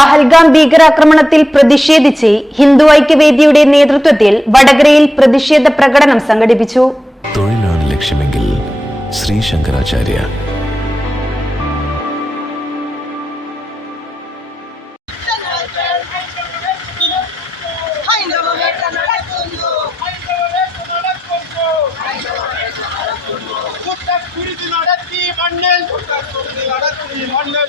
പഹൽഗാം ഭീകരാക്രമണത്തിൽ പ്രതിഷേധിച്ച് ഹിന്ദു ഐക്യവേദിയുടെ നേതൃത്വത്തിൽ വടകരയിൽ പ്രതിഷേധ പ്രകടനം സംഘടിപ്പിച്ചു. തൊഴിലാണ് ലക്ഷ്യമെങ്കിൽ ശ്രീ ശങ്കരാചാര്യ. നടത്തി മണ്ണിൽ നടത്തി മണ്ണിൽ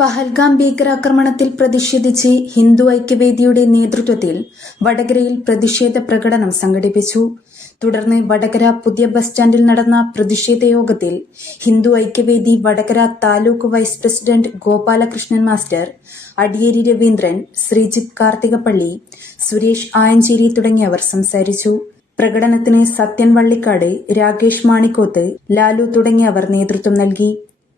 പഹൽഗാം ഭീകരാക്രമണത്തിൽ പ്രതിഷേധിച്ച് ഹിന്ദു ഐക്യവേദിയുടെ നേതൃത്വത്തിൽ വടകരയിൽ പ്രതിഷേധ പ്രകടനം സംഘടിപ്പിച്ചു. തുടർന്ന് വടകര പുതിയ ബസ് സ്റ്റാൻഡിൽ നടന്ന പ്രതിഷേധ യോഗത്തിൽ Hindu Aikyavedi Vadakara taluk vice president Gopalakrishnan master Adiyeri Raveendran Sreejith Karthikappally Suresh Ayancheri തുടങ്ങിയവർ സംസാരിച്ചു. പ്രകടനത്തിന് സത്യൻ വള്ളിക്കാട് രാകേഷ് മാണിക്കോത്ത് ലാലു തുടങ്ങിയവർ നേതൃത്വം നൽകി.